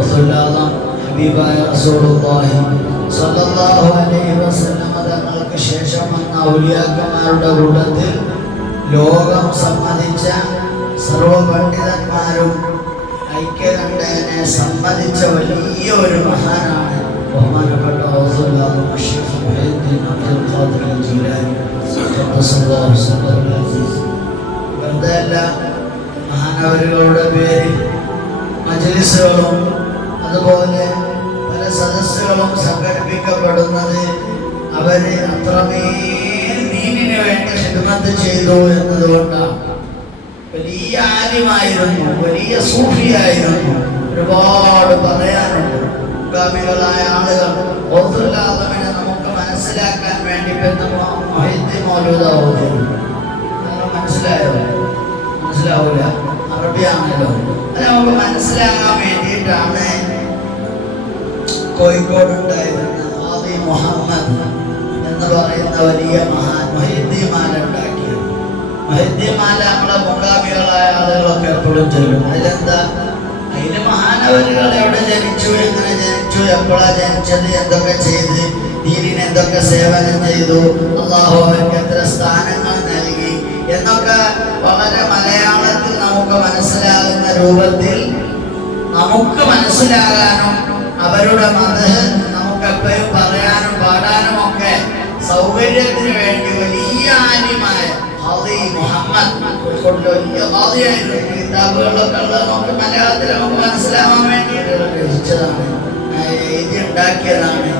റസൂലുള്ളാഹി ഹബീബായ റസൂലുള്ളാഹി സ്വല്ലല്ലാഹു അലൈഹി വസല്ലമ തങ്ങൾക്ക് ശേഷം വന്ന ഔലിയാക്കന്മാരുടെ കൂട്ടത്തിൽ ലോകം സമ്മതിച്ച സർവപണ്ഡിതന്മാരും ഐക്യകണ്ഠനെ സമ്മതിച്ച വലിയ ഒരു മഹാനാണ് ബഹുമാനപ്പെട്ട റസൂലുള്ളാഹി അഷ്റഫ് മുഹീദ്ദീൻ അബ്ദുൽ ഖാദിർ ജീലാനി ഖദ്ദസല്ലാഹു സല്ലല്ലാഹു അസീസ് വെറുതെ അല്ല മഹാനവരുകളുടെ പേരിൽ മജലിസുകളും അതുപോലെ പല സദസ്സുകളും സംഘടിപ്പിക്കപ്പെടുന്നത് അവർ അത്രമേൽ ദീനിനു വേണ്ടി ഹിദ്മത്ത് ചെയ്തു എന്നതുകൊണ്ടാണ്. വലിയ ആര്യമായിരുന്നു വലിയ സൂഫിയായിരുന്നു. ഒരുപാട് പറയാനുണ്ട്. മുഖാമികളായ ആളുകൾ ഓത്തുല്ലാതമിനെ നമുക്ക് മനസ്സിലാക്കാൻ വേണ്ടി പെട്ടെന്ന് മനസ്സിലായോ? മനസ്സിലാവൂല. അറബിയാണല്ലോ. അത് നമുക്ക് മനസ്സിലാകാൻ വേണ്ടിയിട്ടാണ് കോഴിക്കോട് ഉണ്ടായിരുന്ന ആദി മുഹമ്മദ് എന്ന് പറയുന്ന വലിയ മഹാൻ മഹിദ്ദിമാല ഉണ്ടാക്കിയത്. നമ്മുടെ നമ്മളെ ആളുകളൊക്കെ എപ്പോഴും ചെല്ലും. അതിലെന്താ? അതിന് മഹാനവരുകൾ എവിടെ ജനിച്ചു എങ്ങനെ ജനിച്ചു എപ്പോഴാ ജനിച്ചത് എന്തൊക്കെ ചെയ്ത് ദീനിന് എന്തൊക്കെ സേവനം ചെയ്തു അള്ളാഹു എത്ര സ്ഥാനങ്ങൾ നൽകി എന്നൊക്കെ വളരെ മലയാളത്തിൽ നമുക്ക് മനസ്സിലാകുന്ന രൂപത്തിൽ നമുക്ക് മനസ്സിലാകാനും അവരുടെ മത് നമുക്ക് എപ്പോഴും പറയാനും പാടാനും ഒക്കെ സൗകര്യത്തിന് വേണ്ടി വലിയ ആര്യമായ ഹാദി മുഹമ്മദ് മനസ്സിലാവാൻ ഉണ്ടാക്കിയതാണ്